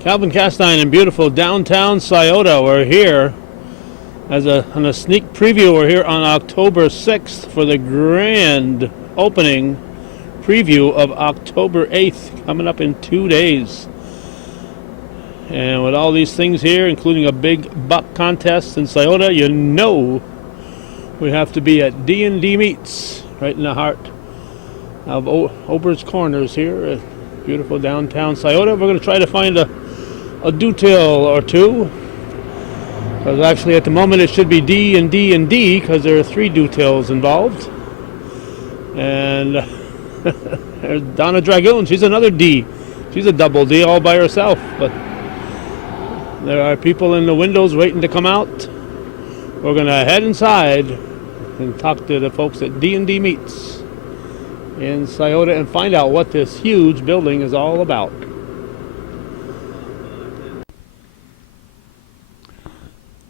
Calvin Castine in beautiful downtown Sciota. We're here on a sneak preview. We're here on October 6th for the grand opening preview of October 8th, coming up in 2 days. And with all these things here, including a big buck contest in Sciota, you know we have to be at D&D Meats, right in the heart of Ober's Corners here at beautiful downtown Sciota. We're going to try to find a detail or two, because actually at the moment it should be D and D and D, because there are 3 details involved. And there's Donna Dragoon. She's another D. She's a double D all by herself. But there are people in the windows waiting to come out. We're going to head inside and talk to the folks at D&D Meats in Sciota and find out what this huge building is all about.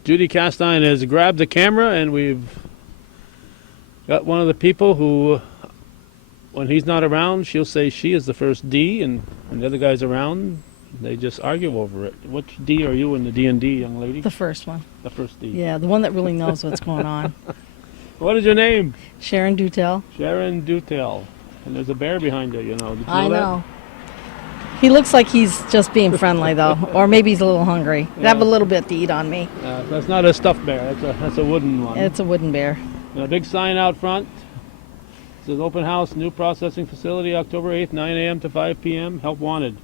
Judy Castine has grabbed the camera, and we've got one of the people who, when he's not around, she'll say she is the first D, and when the other guy's around, they just argue over it. Which D are you in the D&D, young lady? The first one. The first D. Yeah, the one that really knows what's going on. What is your name? Sharon Dutel. Sharon Dutel. And there's a bear behind you, you know. Did you I know know. He looks like he's just being friendly, though, or maybe he's a little hungry. He'd have a little bit to eat on me. That's not a stuffed bear. That's a wooden one. It's a wooden bear. And a big sign out front. It says open house, new processing facility, October 8th, 9 a.m. to 5 p.m. Help wanted.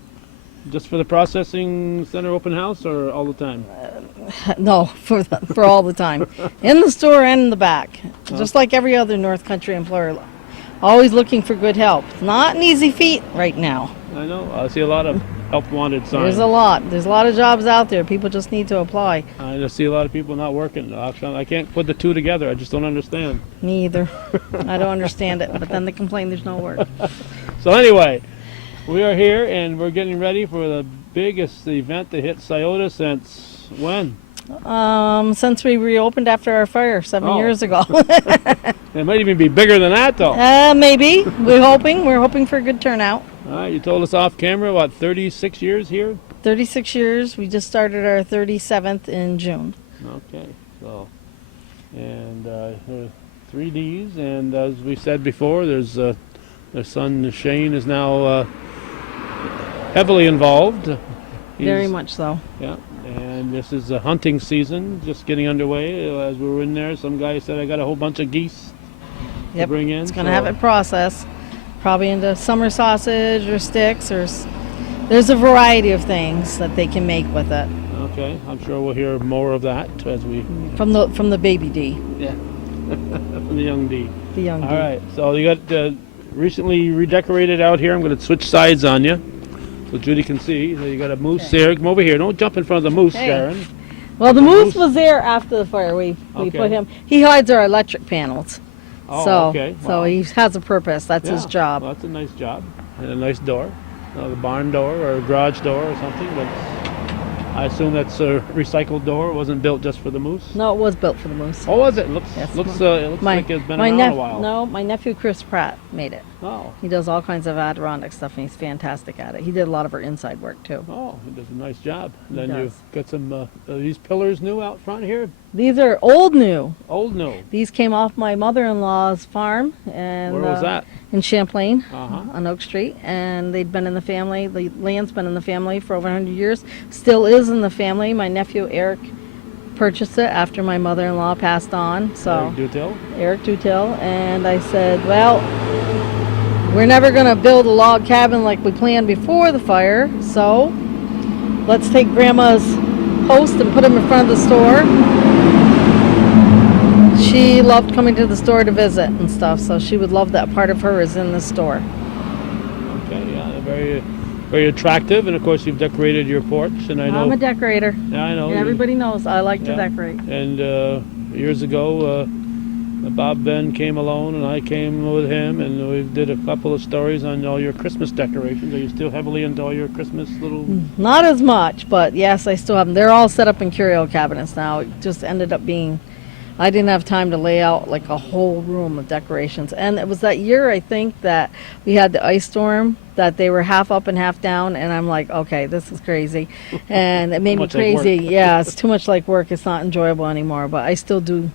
Just for the processing center open house, or all the time? No, for all the time. In the store and in the back. Just like every other North Country employer. Always looking for good help. It's not an easy feat right now. I know. I see a lot of help wanted signs. There's a lot. There's a lot of jobs out there. People just need to apply. I just see a lot of people not working. I can't put the two together. I just don't understand. Me either. I don't understand it. But then they complain there's no work. So anyway, we are here and we're getting ready for the biggest event to hit Sciota since when? Since we reopened after our fire 7 years ago. It might even be bigger than that, though. Maybe. We're hoping for a good turnout. All right, you told us off camera, what, 36 years here? 36 years. We just started our 37th in June. Okay, so, and there are 3 Ds, and as we said before, there's their son Shane is now heavily involved. Very much so. Yeah. And this is the hunting season, just getting underway. As we were in there, some guy said, I got a whole bunch of geese to bring in. It's going to have it processed, probably into summer sausage or sticks, or there's a variety of things that they can make with it. Okay, I'm sure we'll hear more of that as we... From the baby D. Yeah, from the young D. The young D. All right, so you got recently redecorated out here. I'm going to switch sides on you, so Judy can see. So you got a moose there. Come over here. Don't jump in front of the moose, Sharon. Well, the moose was there after the fire. We put him. He hides our electric panels. Oh, so, okay. Wow. So he has a purpose. That's his job. Well, that's a nice job. And a nice door. The barn door or a garage door or something. But I assume that's a recycled door. It wasn't built just for the moose? No, it was built for the moose. Oh, was it? It looks like it's been around a while. No, my nephew Chris Pratt made it. Oh. He does all kinds of Adirondack stuff, and he's fantastic at it. He did a lot of our inside work, too. Oh, he does a nice job. And then you've got some, are these pillars new out front here? These are old new. Old new. These came off my mother-in-law's farm. And, where was that? In Champlain, on Oak Street. And they'd been in the family. The land's been in the family for over 100 years. Still is in the family. My nephew Eric purchased it after my mother-in-law passed on. So Eric Dutel. And I said, well, we're never going to build a log cabin like we planned before the fire, so let's take Grandma's post and put them in front of the store. She loved coming to the store to visit and stuff, so she would love that part of her is in the store. Okay, yeah, very, very attractive, and of course you've decorated your porch, and I know... I'm a decorator. Yeah, I know. And everybody knows I like to decorate. And years ago, Bob Ben came alone, and I came with him, and we did a couple of stories on all your Christmas decorations. Are you still heavily into all your Christmas little... Not as much, but yes, I still have them. They're all set up in curio cabinets now. It just ended up being I didn't have time to lay out like a whole room of decorations. And it was that year, I think, that we had the ice storm, that they were half up and half down. And I'm like, okay, this is crazy. And it made me Much like work. crazy. Yeah, it's too much like work. It's not enjoyable anymore. But I still do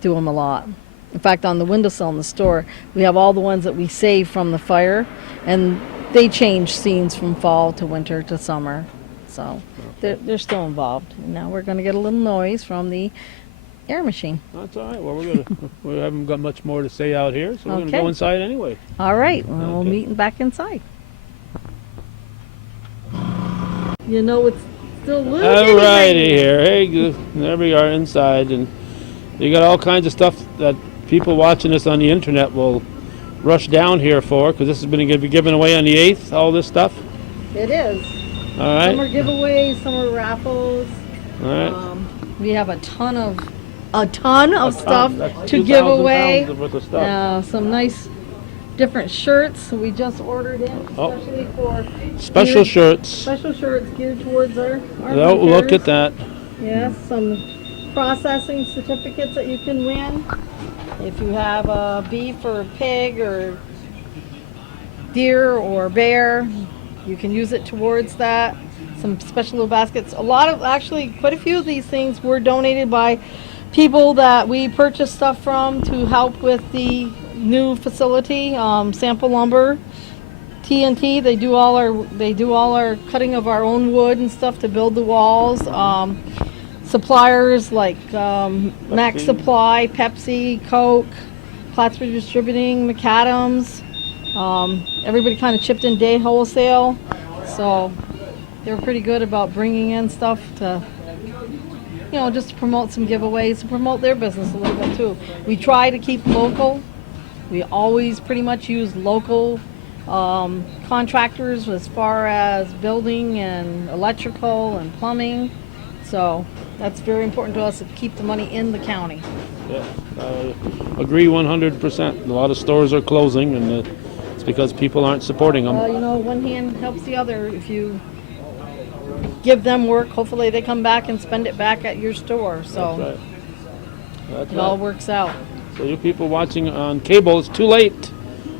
them a lot. In fact, on the windowsill in the store, we have all the ones that we saved from the fire. And they change scenes from fall to winter to summer. So they're still involved. And now we're going to get a little noise from the air machine. That's all right. Well, we haven't got much more to say out here, so we're going to Okay. go inside anyway. All right, well, we'll Okay. meet back inside. You know it's still looking. All righty here. Hey, there we are inside, and you got all kinds of stuff that people watching this on the internet will rush down here for, because this is going to be given away on the 8th, all this stuff. It is. All right. Some are giveaways, some are raffles. All right. We have a ton of stuff That's to 2,000 give away. pounds worth of stuff. Some nice different shirts we just ordered in, Oh. especially for Special shirts. special shirts geared towards our Oh, look hunters. at that. Yes, some processing certificates that you can win. If you have a beef or a pig or deer or bear, you can use it towards that. Some special little baskets. Actually, quite a few of these things were donated by people that we purchased stuff from to help with the new facility. Sample Lumber, TNT. They do all our cutting of our own wood and stuff to build the walls. Suppliers like Max Pepsi. Supply, Pepsi, Coke, Plattsburgh Distributing, McAdams. Everybody kind of chipped in day wholesale, so they were pretty good about bringing in stuff to, just to promote some giveaways, to promote their business a little bit too. We try to keep local. We always pretty much use local contractors as far as building and electrical and plumbing. So that's very important to us to keep the money in the county. Yeah, I agree 100%. A lot of stores are closing, and it's because people aren't supporting them. One hand helps the other. If you give them work, hopefully they come back and spend it back at your store. So That's right. That's it all right. works out. So you people watching on cable, it's too late.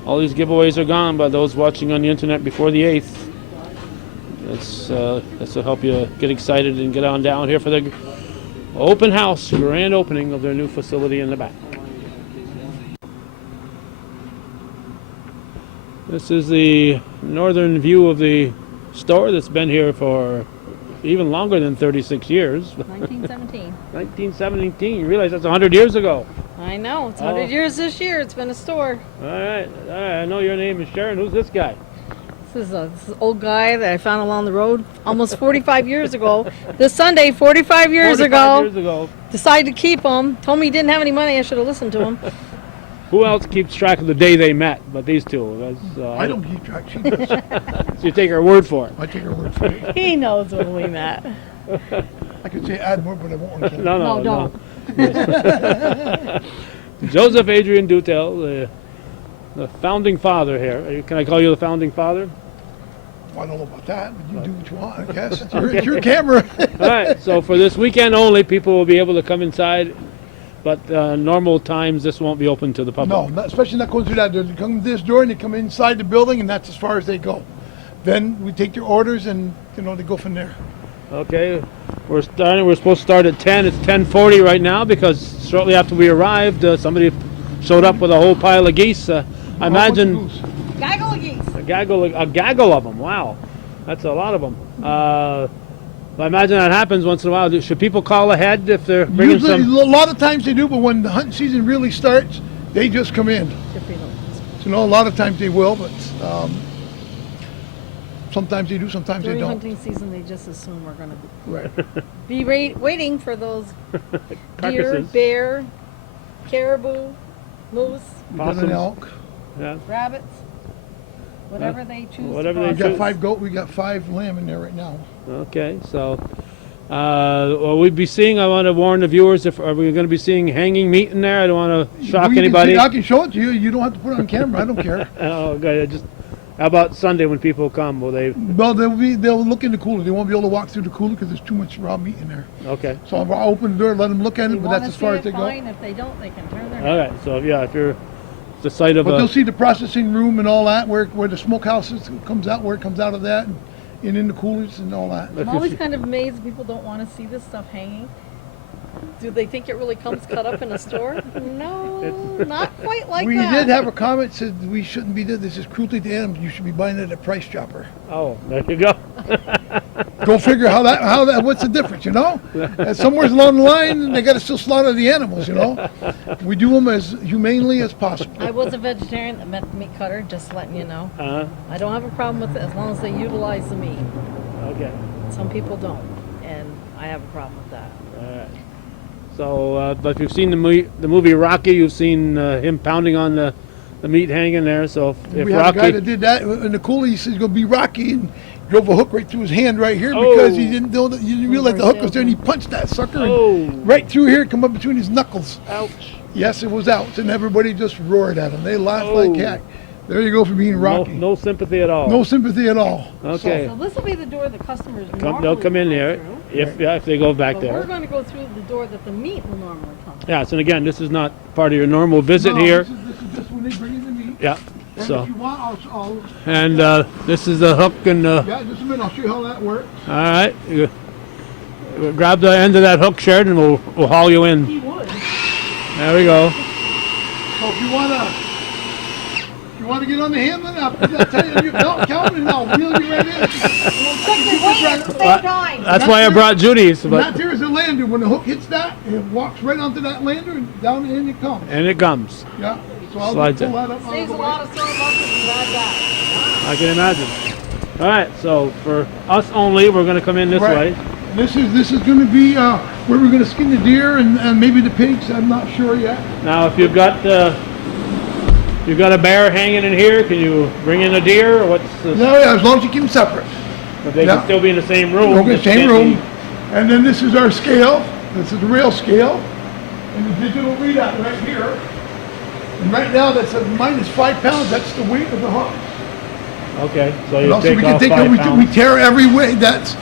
All these giveaways are gone, but those watching on the internet before the 8th, this will help you get excited and get on down here for the open house, grand opening of their new facility in the back. This is the northern view of the store that's been here for even longer than 36 years. 1917. 1917, you realize that's 100 years ago. I know. It's 100 years this year. It's been a store. All right, I know your name is Sharon. Who's this guy? This is an old guy that I found along the road almost 45 years ago. This Sunday, 45 years 45 ago, years ago. decided to keep him. Told me he didn't have any money. I should have listened to him. Who else keeps track of the day they met but these two? I don't keep track. She does. So you take her word for it. I take her word for it. He knows when we met. I could say add more, but I won't. On camera. No, don't. Joseph Adrian Dutel, the founding father here. Can I call you the founding father? I don't know about that, but you do what you want, I guess. It's your camera. All right, so for this weekend only, people will be able to come inside, but normal times this won't be open to the public. No, especially not going through that door. They come to this door and they come inside the building, and that's as far as they go. Then we take their orders, and they go from there. Okay, we're supposed to start at 10. It's 10:40 right now because shortly after we arrived, somebody showed up with a whole pile of geese. I imagine Gaggle of geese. a gaggle of them. Wow, that's a lot of them. I imagine that happens once in a while. Should people call ahead if they're bringing Usually, some? a lot of times they do, but when the hunting season really starts, they just come in. So, a lot of times they will, but sometimes they do, sometimes During they don't. hunting season, they just assume we're going to Right. be waiting for those deer, Carcasses. bear, caribou, moose, We got an Possums. elk. Yeah. rabbits, whatever they choose. Whatever to they We process. got 5 goat. We got 5 lamb in there right now. Okay, so well, we'd be seeing. I want to warn the viewers: if are we going to be seeing hanging meat in there? I don't want to shock You can anybody. see- I can show it to you. You don't have to put it on camera. I don't care. Oh, okay. How about Sunday when people come? Will they? Well, they'll look in the cooler. They won't be able to walk through the cooler because there's too much raw meat in there. Okay. So I'll open the door, let them look at it, but that's as far as they go. Fine. If they don't, they can turn their All head. right. So yeah, if you're the site of But a. they'll see the processing room and all that, where the smokehouse comes out, where it comes out of that, and in the coolers and all that. I'm always kind of amazed people don't want to see this stuff hanging. Do they think it really comes cut up in a store? No, not quite like We that. did have a comment said we shouldn't be doing this. Is cruelty to animals. You should be buying it at Price Chopper. Oh, there you go. Go figure how that what's the difference, you know? And somewhere along the line, they got to still slaughter the animals, you know? We do them as humanely as possible. I was a vegetarian that met the meat cutter, just letting you know. I don't have a problem with it as long as they utilize the meat. Okay. Some people don't, and I have a problem with that. All right. So, but if you've seen the movie Rocky, you've seen him pounding on the meat hanging there. So if We had Rocky, a guy that did that in the cooler. He said he's going to be Rocky and drove a hook right through his hand right here because he didn't know that he didn't realize the hook was there, and he punched that sucker and right through here, come up between his knuckles. Ouch. Yes, it was out, and everybody just roared at him. They laughed like heck. There you go for being Rocky. No sympathy at all. No sympathy at all. Okay. So this will be the door the customers They'll come in here if they go back But there. we're going to go through the door that the meat will normally come through. Yes, and again, this is not part of your normal visit here. This is just when they bring in the meat. Yeah. And So if you want, I'll and this is the hook and. yeah, just a minute. I'll show you how that works. All right. You grab the end of that hook, Sheridan, and we'll haul you in. He would. There we go. So if you want to get on the handle, I'll tell you, count and I'll wheel you right in. At the same time. That's why I brought Judy's. That But there is a lander. When the hook hits that, it walks right onto that lander and down in it comes. and it comes. Yeah. So I'll Slides just pull in. that up. Saves a lot of sore muscles and bad back. I can imagine. All right. So for us only, we're going to come in this Right. way. This is going to be where we're going to skin the deer and maybe the pigs. I'm not sure yet. Now, if you've got a bear hanging in here, can you bring in a deer, or what's the? No, yeah, as long as you keep them separate. But they Yeah. can still be in the same room. We're in the just same can't room. be- And then this is our scale. This is the real scale. And the digital readout right here. And right now that's a minus 5 pounds. That's the weight of the hook. Okay, so And you also take we can off take 5 we pounds. tear every way. That's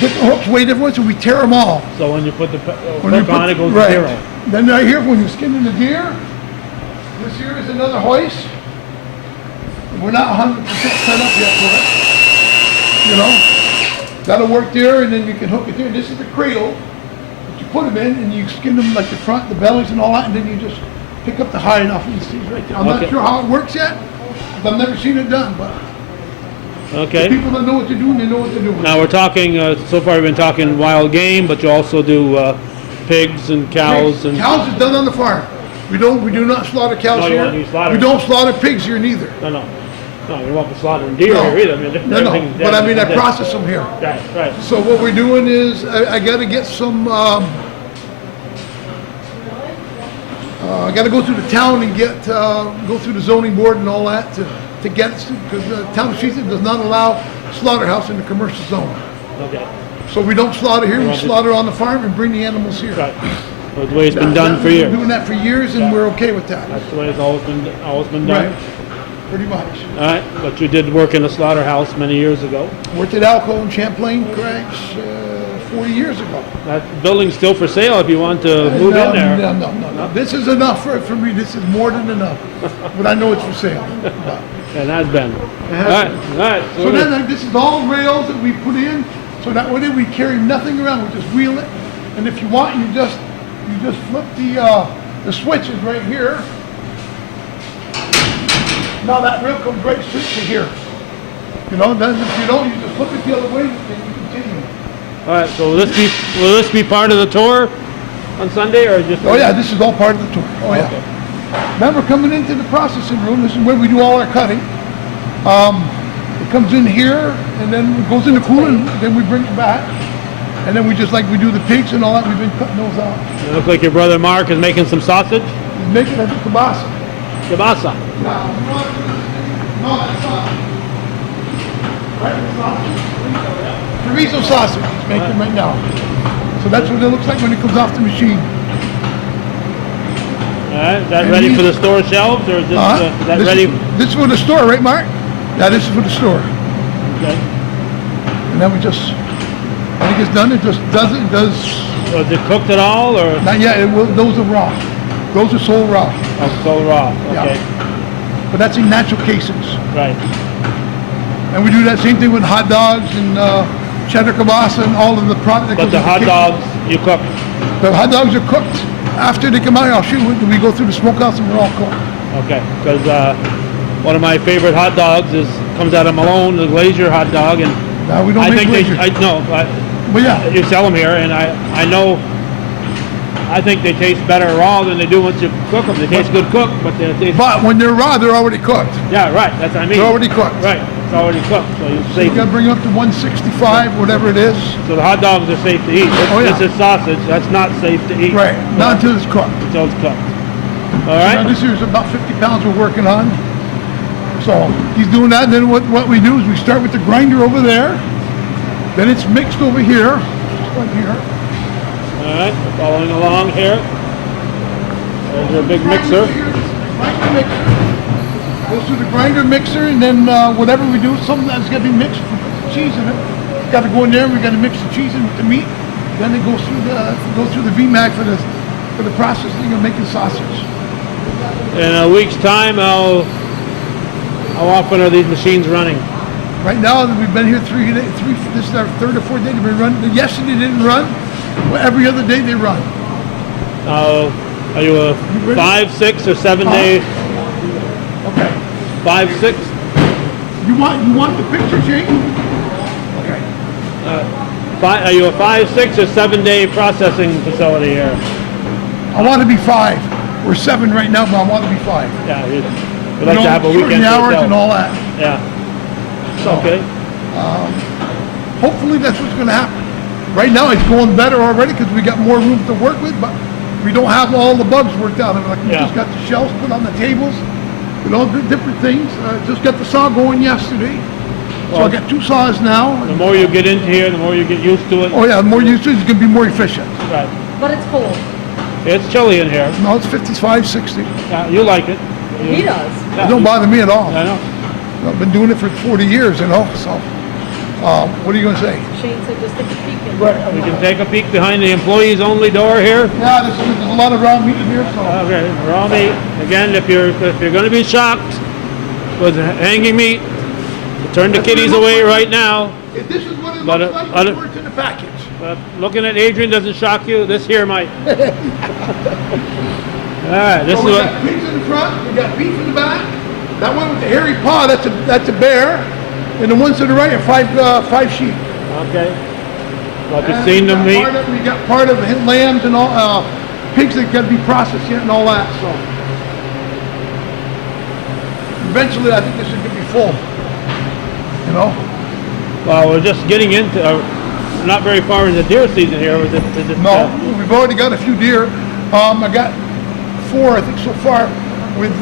different hooks weigh different, so we tear them all. So when you put the When you hook on, it goes right. to zero. Then right here, when you're skinning the deer, this here is another hoist. We're not 100% set up yet for it. You know, that'll work there, and then you can hook it there. This is the cradle that you put them in, and you skin them like the front, the bellies, and all that, and then you just pick up the hide off of these things right there. I'm Okay. not sure how it works yet. 'Cause I've never seen it done, but the Okay. people that know what they're doing, they know what they're doing. Now we're talking. So far, we've been talking wild game, but you also do pigs and cows and. Cows is done on the farm. We do not slaughter cows No, you here. won't do slaughter. We don't slaughter pigs here neither. No, you won't be slaughtering deer No. here either. I mean, No, everything's but I dead. mean, I process them here. Right, right. So what we're doing is, I gotta get some, I gotta go through the town and get, go through the zoning board and all that to get, because the town of Sciota does not allow slaughterhouse in the commercial zone. Okay. So we don't slaughter here, we slaughter on the farm and bring the animals here. Right. That's the way it's been done for We've years. been doing that for years and we're okay with that. That's the way it's always been done. Right, pretty much. All right, but you did work in a slaughterhouse many years ago. Worked at Alco in Champlain, Crags, 40 years ago. That building's still for sale if you want to move in there. No. This is enough for me. This is more than enough. But I know it's for sale. But- And has been. has All right. So then this is all rails that we put in. So that way we carry nothing around. We just wheel it. And if you want, you just flip the switches right here. Now that rail comes right straight to here. You know, then if you don't, you just flip it the other way and you continue. All right. So will this be part of the tour on Sunday or just? Oh yeah, this is all part of the tour. Oh yeah. Okay. Remember, coming into the processing room, this is where we do all our cutting. It comes in here, and then it goes in the cooler, and then we bring it back. And then we just like we do the pigs and all that, we've been cutting those out. It looks like your brother Mark is making some sausage. We make it as a kielbasa. Kielbasa. No, that's not. Right, it's sausage. Chorizo sausage, he's making right now. So that's what it looks like when it comes off the machine. All right. Is that ready for the store shelves or is this, is that This ready? This is for the store, right, Mark? Yeah, this is for the store. Okay. And then we just, when it gets done, it just does it, does, So is it cooked at all, or? not yet, those are raw. Those are sold raw. Oh, so raw, okay. Yeah. But that's in natural casings. Right. And we do that same thing with hot dogs and cheddar kielbasa and all of the product that But goes the with hot casing. dogs, you cook? The hot dogs are cooked. After they come out, I'll show you, we go through the smokehouse and we're all cooked. Okay, because one of my favorite hot dogs comes out of Malone, the Glacier hot dog, and Now, we don't I make think glazier. But yeah, you sell them here, and I know, I think they taste better raw than they do once you cook them. They taste good cooked, but they taste, but when they're raw, they're already cooked. yeah, right, that's what I mean. They're already cooked. Right, it's already cooked, so you You save gotta bring up to 165, whatever it is. So the hot dogs are safe to eat. Oh, yeah. This is sausage, that's not safe to eat. Right, not until it's cooked. Until it's cooked. All Now, right? this here's about 50 pounds we're working on. So he's doing that, and then what we do is we start with the grinder over there. Then it's mixed over here, just like here. All right, following along here. There's your big mixer. Grinder mixer. Goes through the grinder mixer, and then whatever we do, sometimes got to be mixed. We put the cheese in it. Got to go in there. We got to mix the cheese in with the meat. Then it goes through the VMAC for the processing of making sausage. In a week's time, how often are these machines running? Right now, we've been here this is our third or fourth day. They've been running. Yesterday they didn't run. Well, every other day they run. Are you a 5, 6, or 7 day? Okay. 5, 6? You want the picture, Jake? Okay. Are you a 5, 6, or 7 day processing facility here? I want to be 5. We're 7 right now, but I want to be 5. Yeah, you'd like to have a shorten weekend the to hours yourself. and all that. Yeah. So, Okay. hopefully that's what's going to happen. Right now it's going better already because we got more room to work with, but we don't have all the bugs worked out. Like we Yeah. just got the shelves put on the tables, with all the different things. Just got the saw going yesterday. So I Well, got 2 saws now. the more you get into here, the more you get used to it. Oh yeah, the more used to it, it's going to be more efficient. Right. But it's cold. It's chilly in here. No, it's 55, 60. Yeah, you like it. He does. Yeah, It don't bother me at all. I know. I've been doing it for 40 years, so. What are you going to say? Shane said just take a peek in Right. there. We can take a peek behind the employees only door here. Yeah, there's a lot of raw meat in here, so. Okay, raw meat. Again, if you're going to be shocked with hanging meat, turn the kiddies away right now. If this is what it But, looks like but- before it's in the package. But looking at Adrian doesn't shock you. This here might. All right, this So is we what. got pigs in the front, we got beef in the back. That one with the hairy paw, that's a bear. And the ones to the right are 5 sheep. Okay. Well, if you've And seen we the got meat. We got part of lambs and all, pigs that got to be processed yet and all that, so. Eventually, I think this is going to be full. You know? Well, we're just getting into. Not very far in the deer season here. Is it, No, we've already got a few deer. I got 4, I think, so far with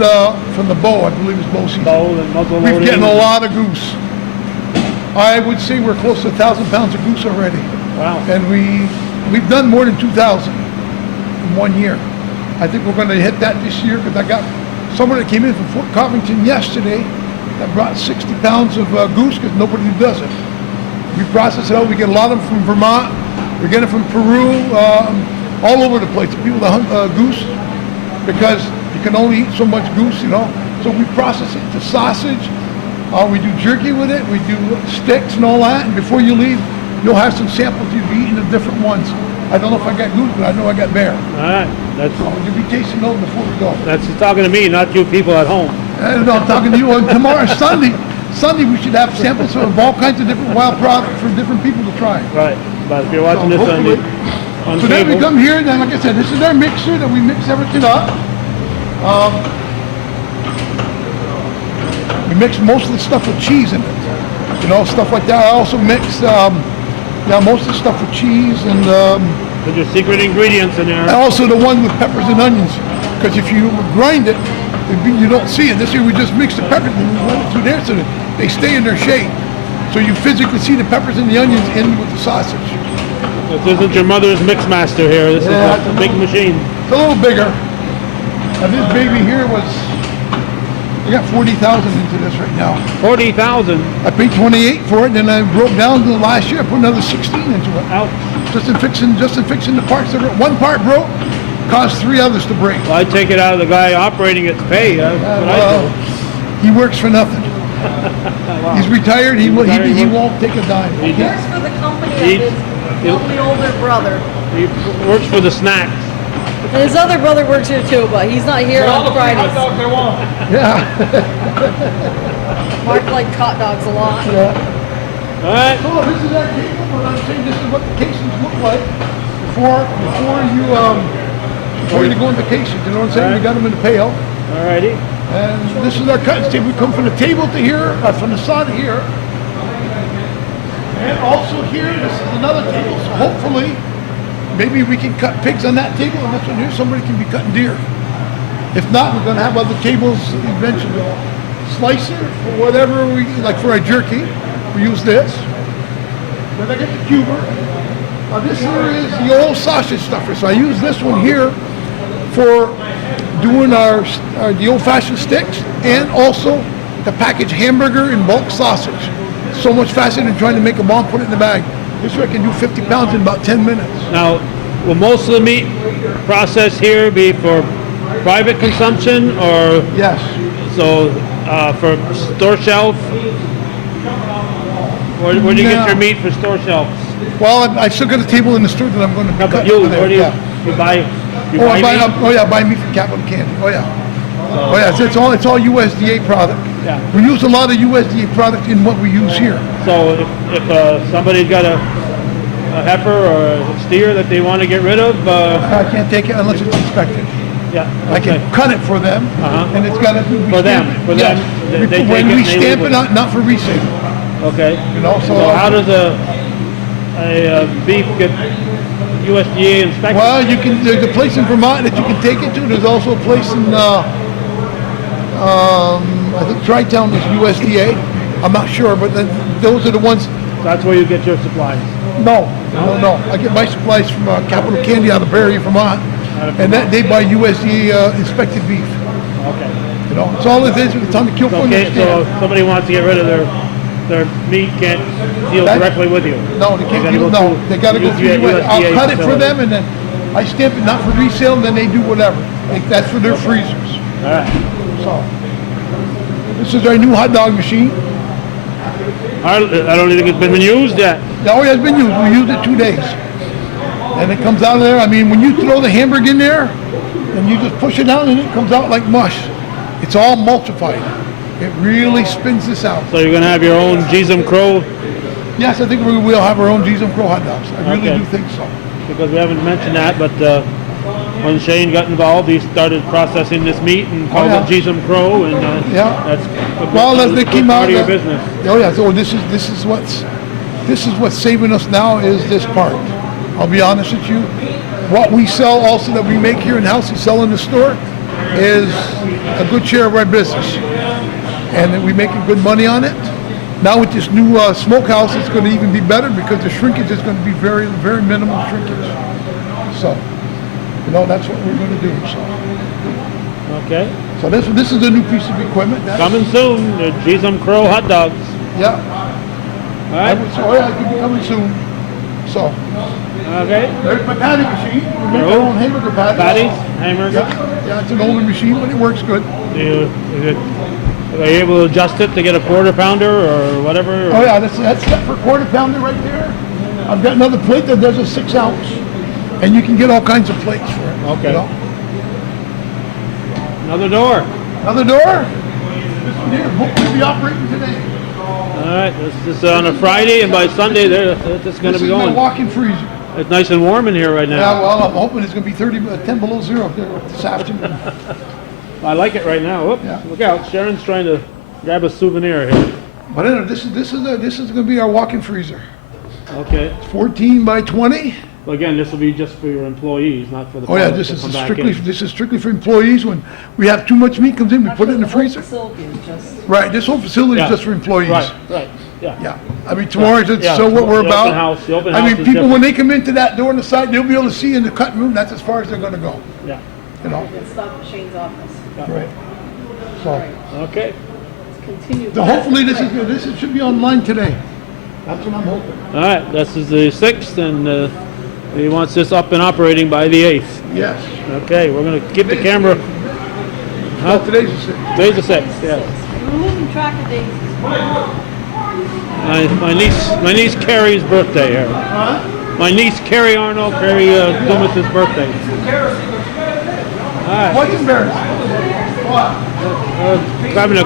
from the bow. I believe it's bow season. bow and muzzle We've loading? getting a lot of goose. I would say we're close to 1,000 pounds of goose already. Wow. And we've done more than 2,000 in 1 year. I think we're going to hit that this year because I got someone that came in from Fort Covington yesterday that brought 60 pounds of goose because nobody does it. We process it out. We get a lot of them from Vermont. We get it from Peru, all over the place. The people that hunt goose because you can only eat so much goose, you know. So we process it to sausage. We do jerky with it. We do sticks and all that. And before you leave, you'll have some samples you'll be eating of different ones. I don't know if I got goose, but I know I got bear. All right. So you'll be tasting those before we go. That's talking to me, not you people at home. And I'm talking to you on tomorrow, Sunday. Sunday we should have samples of all kinds of different wild products for different people to try. Right. But if you're watching this on So then we cable, come here, and then like I said, this is our mixer that we mix everything up. We mix most of the stuff with cheese in it. You know, stuff like that. I also mix, most of the stuff with cheese and put your secret ingredients in there. also the one with peppers and onions. Because if you grind it, you don't see it. This year we just mix the peppers and we run it through there so that they stay in their shape. So you physically see the peppers and the onions in with the sausage. This isn't your mother's mix master here. This is a big machine. It's a little bigger. And this baby here was I got 40,000 into this right now. 40,000. I paid 28 for it, and then I broke down to the last year. I put another 16 into it. Ouch. Just in fixing the parts. One part broke, caused 3 others to break. Well, I take it out of the guy operating its pay. That's what I do. He works for nothing. Wow. He's retired. He won't take a dime. He He works for the company of He- his lovely older brother. He works for the snacks. And his other brother works here too, but he's not here on Fridays. Yeah. Mark liked hot dogs a lot. Yeah. All right. So this is our cable, but I'm saying this is what the casings look like before you go on vacation. You know what I'm saying? Right. We got them in the pail. Alrighty. And this is our cutting table. We come from the table to here, from the saw to here. And also here, this is another table. So hopefully, maybe we can cut pigs on that table, and this one here, somebody can be cutting deer. If not, we're gonna have other tables eventually. Slicer, or whatever we, like for our jerky, we use this. Then I get the cuber. This here is the old sausage stuffer. So I use this one here for doing the old-fashioned sticks, and also to package hamburger and bulk sausage. So much faster than trying to make a bomb, put it in the bag. This way I can do 50 pounds in about 10 minutes. Now, will most of the meat processed here be for private consumption, or Yes. so for store shelf? Where do you get No. your meat for store shelves? Well, I still got a table in the store that I'm going to be How about cutting you? over there. Where do you, Yeah. you buy? You Oh, buy meat? I buy meat from Capital Candy. Oh yeah. Oh yeah, it's all USDA product. Yeah. We use a lot of USDA product in what we use here. So if somebody's got a heifer or a steer that they want to get rid of, I can't take it unless it's inspected. yeah, I can cut it for them, Uh-huh. and it's got to be For them, stamped. for them. Yes. They take When it we and they stamp leave it, not for resale. Okay. You know, so how does a beef get USDA inspected? well, there's a place in Vermont that you can take it to. There's also a place in I think Tri-Town is USDA. I'm not sure, but those are the ones. That's where you get your supplies. No. I get my supplies from Capital Candy out of Barrie, Vermont, and they buy USDA inspected beef. Okay. You know, it's all it is. It's on the kill point. Okay, so if somebody wants to get rid of their meat, can't deal directly with you. No, they can't gotta deal. go No, through they got to go through. USDA I'll cut it for facility. them, and then I stamp it not for resale, and then they do whatever. That's for their freezers. All right. So this is our new hot dog machine. I don't think it's been used yet. Oh, yeah, it's been used. We used it 2 days, and it comes out of there. I mean, when you throw the hamburger in there, and you just push it down, and it comes out like mush. It's all multiplied. It really spins this out. So you're gonna have your own Gisem Crow, Yes, I think we will have our own Gisem Crow hot dogs. I really Okay. do think so. because we haven't mentioned that, but when Shane got involved, he started processing this meat and called yeah. it Gisem Crow, and Yeah. that's Well, as they came out part of your of business. Oh yeah, so this is what's saving us now is this part. I'll be honest with you. What we sell also that we make here in house, we sell in the store, is a good share of our business, and that we're making good money on it. Now with this new smokehouse, it's going to even be better because the shrinkage is going to be very, very minimal shrinkage. So, you know, that's what we're going to do. Okay. So this is a new piece of equipment. Coming soon, the Gisem Crow hot dogs. Yeah. All right. So yeah, it could be coming soon. So Okay. there's my patty machine. We make our own hamburger patties. Patties, hamburger. Yeah, it's an older machine, but it works good. Are you able to adjust it to get a quarter pounder or whatever? Oh yeah, that's set for quarter pounder right there. I've got another plate that does a 6 ounce, and you can get all kinds of plates for it. Okay. You know? Another door. Another door. This one here, hopefully be operating today. All right, this is on a Friday, and by Sunday, it's going This to is be my going. walk-in freezer. It's nice and warm in here right Yeah, now. well, I'm hoping it's going to be 10 below zero this afternoon. I like it right now. Whoops, Yeah. look out! Sharon's trying to grab a souvenir here. But anyway, this is going to be our walk-in freezer. Okay. 14 by 20. Well, again, this will be just for your employees, not for the. Oh yeah, public this to is come back strictly in. for employees. When we have too much meat comes in, we put it in the freezer. Right, this whole facility Yeah. is just for employees. Right. Yeah. Yeah, I mean tomorrow is Yeah, so what we're the about. open house- the open I house mean, is people when different. they come into that door on the side, they'll be able to see in the cutting room. That's as far as they're going to go. Yeah. You know. Stop at Shane's office. Right. So, Okay. Continue. hopefully this should be online today. That's what I'm hoping. All right, this is the 6th, and he wants this up and operating by the 8th. Yes. Okay, we're going to keep the camera. Oh, today's the 6th. Today's the 6th, yes. We're losing track of days. My niece Carrie's birthday here. Huh? My niece Carrie Arnold, Carrie Dumas' birthday. All right. What's embarrassing? What? Having a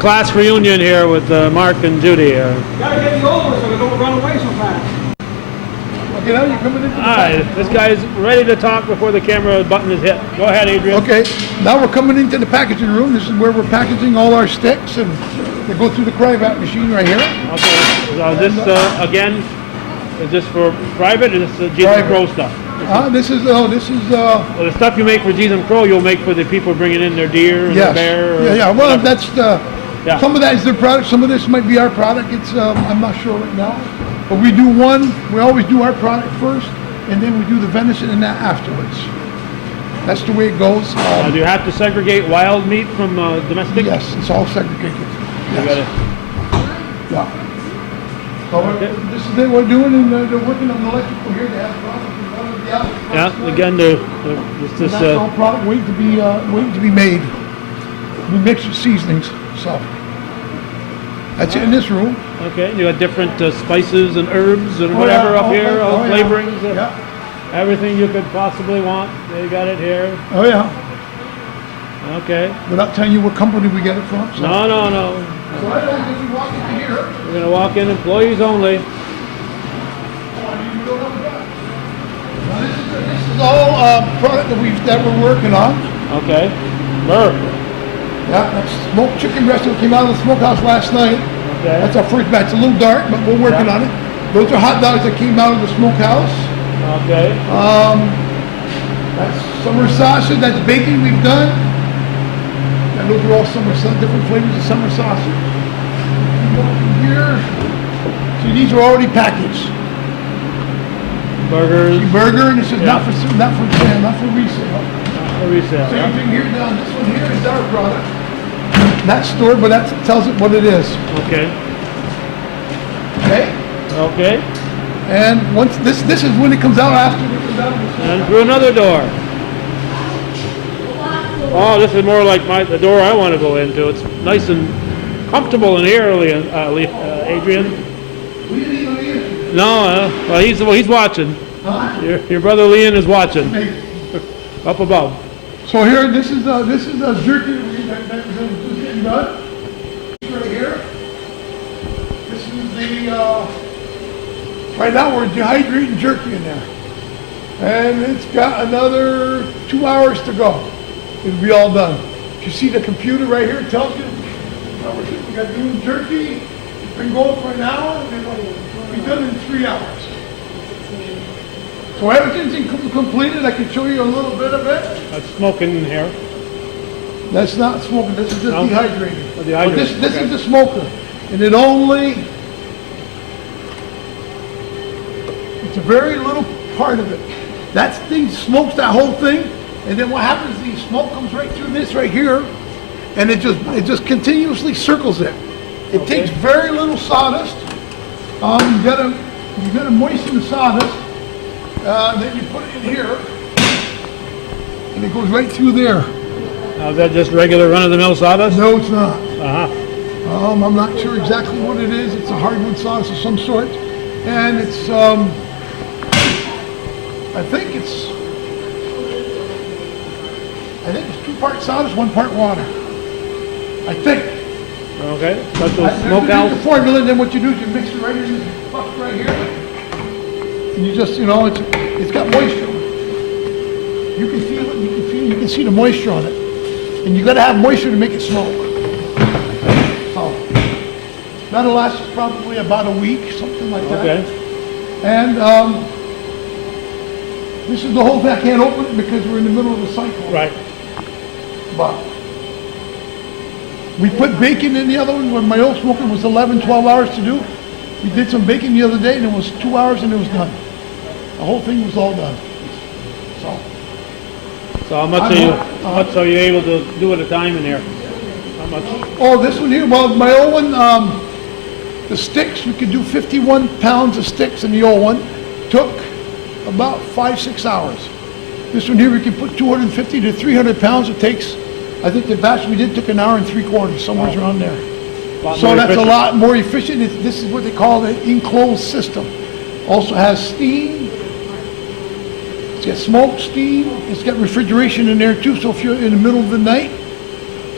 class reunion here with Mark and Judy. Gotta get the old ones so they don't run away so fast. Okay, now you're coming in. All right, this guy's ready to talk before the camera button is hit. Go ahead, Adrian. Okay, now we're coming into the packaging room. This is where we're packaging all our sticks, and they go through the cryovac machine right here. Okay, so this, again, is this for private, or this is Jesus Private. Crow stuff? This is Well, the stuff you make for Jesus Crow, you'll make for the people bringing in their deer and yes. their bear. Or Yeah. Well, whatever. that's the. Yeah. Some of that is their product. Some of this might be our product. It's I'm not sure right now, but we do one. We always do our product first, and then we do the venison and that afterwards. That's the way it goes. Do you have to segregate wild meat from domestic? Yes, it's all segregated. You got Yes. it. Yeah. So this is what we're doing, and they're working on the electrical here. They have problems with one of the outlets. Yeah. Again, this That's all product waiting to be made. We mix with seasonings, so that's it in this room. okay. You got different spices and herbs and Oh, whatever yeah. up here, all yeah. flavorings, Yeah. everything you could possibly want. They got it here. Oh yeah. Okay. Without telling you what company we get it from. So. No. So I don't think we walk into here. We're gonna walk in, employees only. Now, this is all product that we're working on. Okay. Burr. Yeah, that's smoked chicken breast that came out of the smokehouse last night. Okay. That's our first batch. It's a little dark, but we're working on it. Those are hot dogs that came out of the smokehouse. Okay. That's summer sausage. That's bacon we've done. And those are all different flavors of summer sausage. Go from here. See, these are already packaged. Burgers. Burger, and this is Yeah. not for sale, not for resale. For resale. Same Yeah. thing here. Now this one here is our product. Not stored, but that tells it what it is. Okay. Okay. Okay. And once this is when it comes out after it comes out. And through another door. Oh, this is more like the door I want to go into. It's nice and comfortable in here, Adrian. We didn't even eat it. No, well he's watching. Huh? Your brother Leon is watching Hey. up above. So here, this is a jerky that was just getting done. Right here. This is the right now we're dehydrating jerky in there, and it's got another 2 hours to go. It'll be all done. If you see the computer right here, it tells you we got doing jerky. It's been going for an hour, and it'll be done in 3 hours. So everything's completed. I can show you a little bit of it. That's smoking in here. That's not smoking, this is just No? dehydrating. Oh, dehydrating, But this okay. is the smoker. And it's a very little part of it. That thing smokes that whole thing, and then what happens, the smoke comes right through this right here, and it just continuously circles it. It Okay. takes very little sawdust. You gotta moisten the sawdust, then you put it in here, and it goes right through there. Now, is that just regular run-of-the-mill sawdust? No, it's not. Uh-huh. I'm not sure exactly what it is. It's a hardwood sawdust of some sort. And it's, I think it's 2 parts sawdust, 1 part water. I think. Okay. That's the There's the smokehouse. formula, and then what you do is you mix it right in this bucket right here. And you just, it's got moisture on it. You can feel it, you can see the moisture on it. And you gotta have moisture to make it smoke. So, that'll last probably about a week, something like that. Okay. And this is the whole thing. I can't open it because we're in the middle of the cycle. Right. But we put bacon in the other one when my old smoker was 11, 12 hours to do. We did some bacon the other day and it was 2 hours and it was done. The whole thing was all done. So So how much are you able to do at a time in here? much? Oh, this one here, well, my old one, the sticks, we could do 51 pounds of sticks in the old one. Took about 5-6 hours. This one here, we can put 250 to 300 pounds. It takes, I think the batch we did took an hour and 3/4, somewhere around there. So that's a lot more efficient. This is what they call an enclosed system. Also has steam. It's got smoke, steam. It's got refrigeration in there too. So if you're in the middle of the night,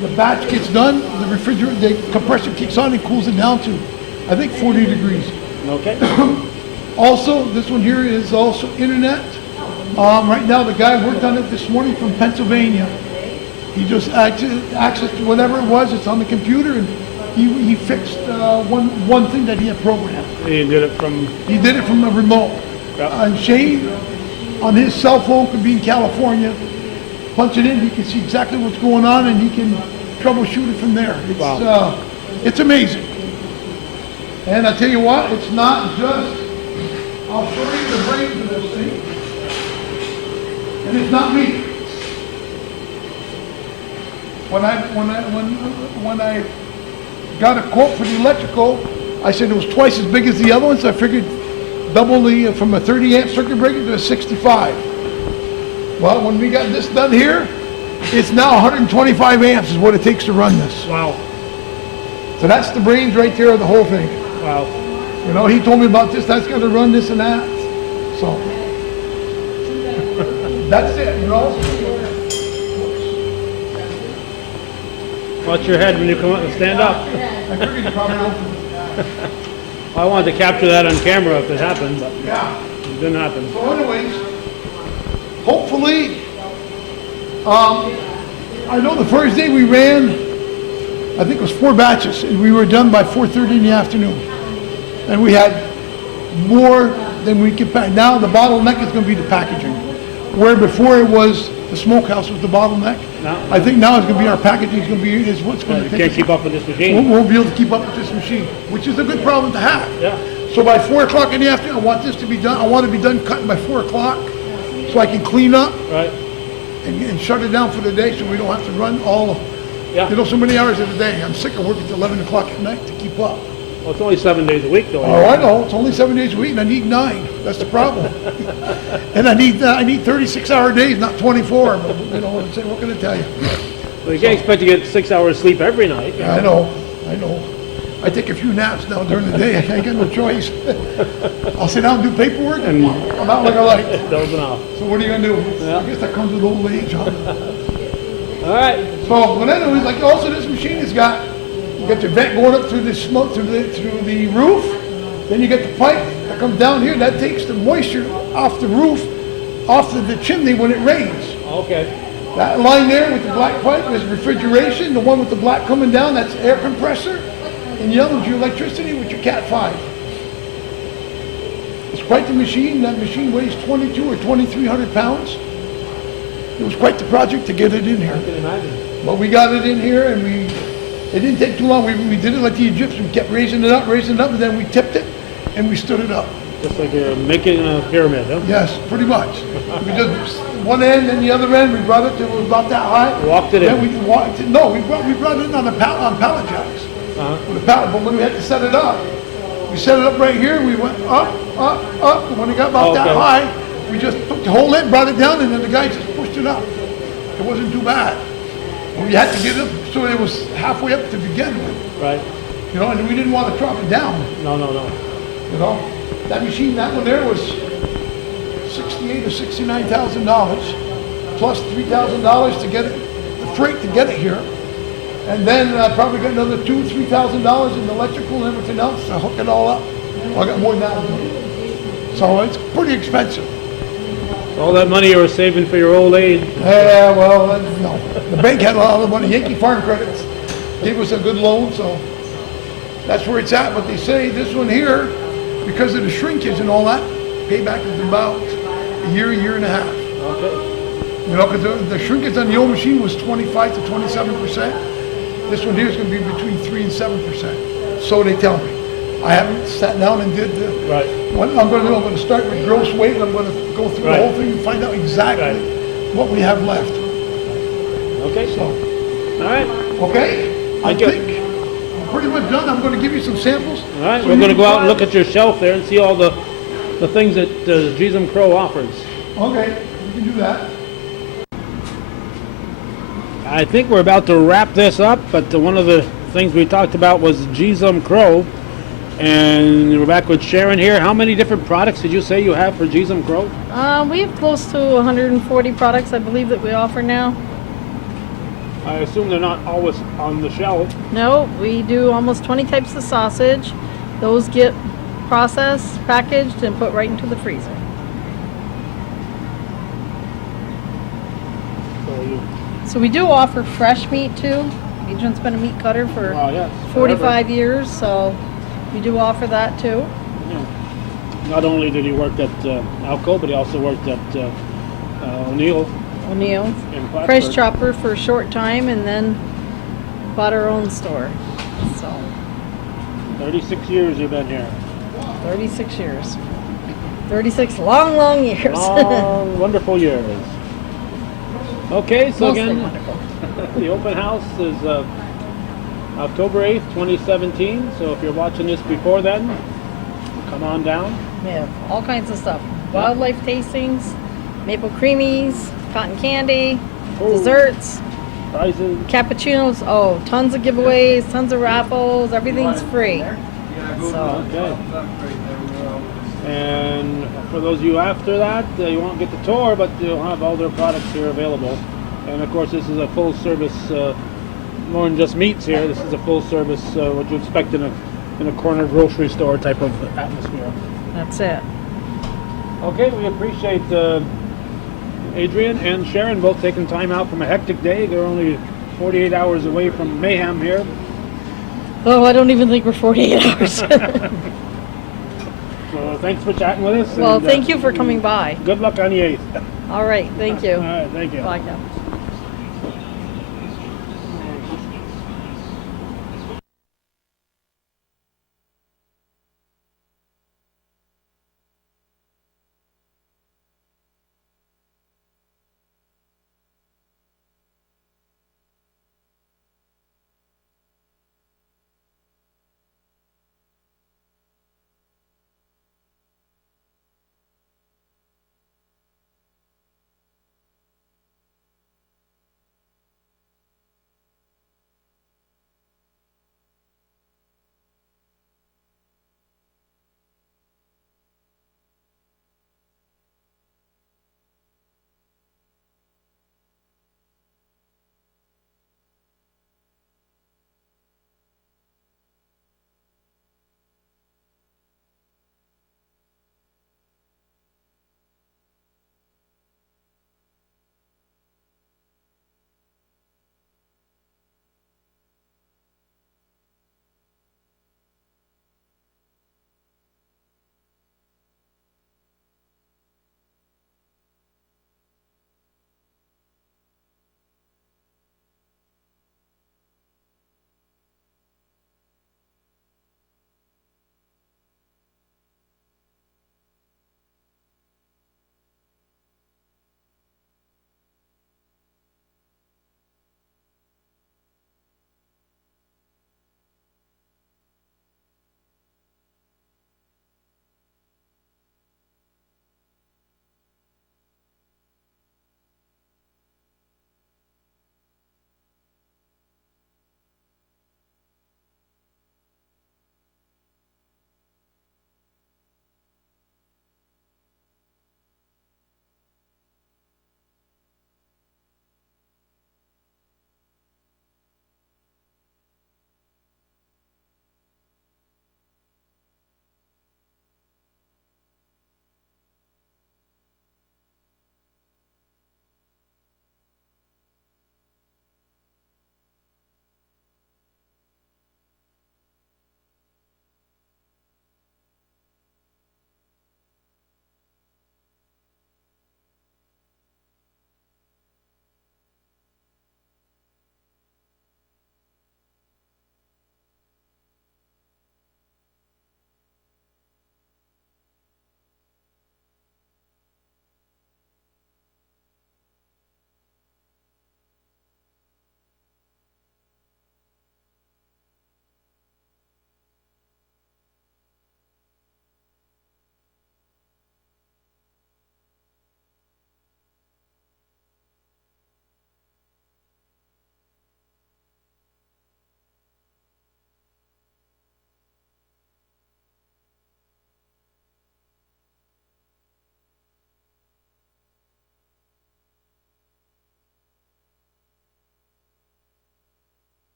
the batch gets done, the compressor kicks on and cools it down to, I think, 40 degrees. Okay. Also, this one here is also internet. Right now, the guy worked on it this morning from Pennsylvania. He just accessed whatever it was. It's on the computer, and he fixed one thing that he had programmed. He did it from... He did it from a remote. Yep. And Shane, on his cell phone, could be in California, punch it in, he can see exactly what's going on, and he can troubleshoot it from there. It's, Wow. It's amazing. And I tell you what, it's not just, I'll show you the brains of this thing. And it's not me. When I got a quote for the electrical, I said it was twice as big as the other one, so I figured double the, from a 30 amp circuit breaker to a 65. Well, when we got this done here, it's now 125 amps is what it takes to run this. Wow. So that's the brains right there of the whole thing. Wow. You know, he told me about this, that's got to run this and that. So, that's it, you know? Watch your head when you come up and stand up. I figured you probably opened. I wanted to capture that on camera if it happened, but Yeah. it didn't happen. So anyways, hopefully, I know the first day we ran, I think it was 4 batches, and we were done by 4:30 in the afternoon. And we had more than we could pack. Now the bottleneck is gonna be the packaging. Where before it was, the smokehouse was the bottleneck. Now- I think now it's gonna be our packaging, is gonna be, is what's gonna You take can't us. keep up with this We machine. won't be able to keep up with this machine, which is a good problem to have. Yeah. So by 4 o'clock in the afternoon, I want this to be done, I want to be done cutting by 4 o'clock, so I can clean up Right. and shut it down for the day, so we don't have to run all, Yeah. you know, so many hours of the day. I'm sick of working till 11 o'clock at night to keep up. Well, it's only 7 days a week though. Oh, I know, it's only 7 days a week, and I need 9, that's the problem. And I need 36-hour days, not 24, but, you know, what can I tell you? Well, you can't expect to get 6 hours sleep every night. Yeah, I know. I take a few naps now during the day, I ain't got no choice. I'll sit down and do paperwork, and I'm out like a light. Dozing off. So what are you gonna do? Yeah. I guess that comes with old age, huh? All right. So what I know is, like, also this machine has got, you got your vent going up through the smoke, through the roof, then you get the pipe that comes down here, that takes the moisture off the roof, off the chimney when it rains. Okay. That line there with the black pipe is refrigeration, the one with the black coming down, that's air compressor, and the other one's your electricity with your Cat 5. It's quite the machine. That machine weighs 22 or 2,300 pounds. It was quite the project to get it in here. I can imagine. But we got it in here, and it didn't take too long. We did it like the Egyptians. We kept raising it up, and then we tipped it, and we stood it up. Just like you're making a pyramid, huh? Yes, pretty much. We just, one end and the other end, we brought it to about that high. Walked it Then in. we walked it, no, we brought it in on pallet jacks. With a pallet, but when we had to set it up, we set it up right here, we went up, and when it got about that Okay. high, we just took the whole end, brought it down, and then the guy just pushed it up. It wasn't too bad. We had to get it up, so it was halfway up to begin with, Right. you know, and we didn't want to drop it down, No. you know. That machine, that one there was $68,000 or $69,000, plus $3,000 to get it, the freight to get it here. And then probably got another $2,000, $3,000 in electrical and everything else to hook it all up. Well, I got more than that. So it's pretty expensive. All that money you were saving for your old age. Yeah, well, no. The bank had a lot of money. Yankee Farm Credits gave us a good loan, so that's where it's at. But they say this one here, because of the shrinkage and all that, payback is about a year and a half. Okay. You know, because the shrinkage on the old machine was 25 to 27%. This one here is going to be between 3 and 7%. So they tell me. I haven't sat down and did the. Right. What I'm going to do, I'm going to start with gross weight, and I'm going to go through the Right. whole thing and find out exactly what we have left. Okay. So, All right. okay? I Thank you. think I'm pretty much done. I'm going to give you some samples. All right, so we're you going to can go out and try look at your shelf there and see all the things that Gisem Crow offers. Okay, we can do that. I think we're about to wrap this up, but one of the things we talked about was Gisem Crow. And we're back with Sharon here. How many different products did you say you have for Gisem Crow? We have close to 140 products, I believe, that we offer now. I assume they're not always on the shelf. No, we do almost 20 types of sausage. Those get processed, packaged, and put right into the freezer. So we do offer fresh meat too. Adrian's been a meat cutter for Oh, yes, 45 years, so we do offer that too. Yeah. Not only did he work at Alco, but he also worked at O'Neill O'Neill, in Plattsburgh. Price Chopper for a short time, and then bought our own store. So 36 years you've been here. 36 years. 36 long, long years. Long, wonderful years. Okay, so Mostly again, wonderful. the open house is October 8th, 2017. So if you're watching this before then, come on down. We have all kinds of stuff. Wildlife tastings, maple creamies, cotton candy, Oh. desserts, Prizes. cappuccinos. Oh, tons of giveaways, tons of raffles. Everything's free. So Okay. And for those of you after that, you won't get the tour, but you'll have all their products here available. And of course, this is a full service, more than just meats here. This is a full service, what you expect in a corner grocery store type of atmosphere. that's it. Okay, we appreciate Adrian and Sharon both taking time out from a hectic day. They're only 48 hours away from mayhem here. Oh, I don't even think we're 48 hours. So thanks for chatting with us. Well, and, thank you for coming by. Good luck on the 8th. All right, thank you. All right, thank you. Bye now.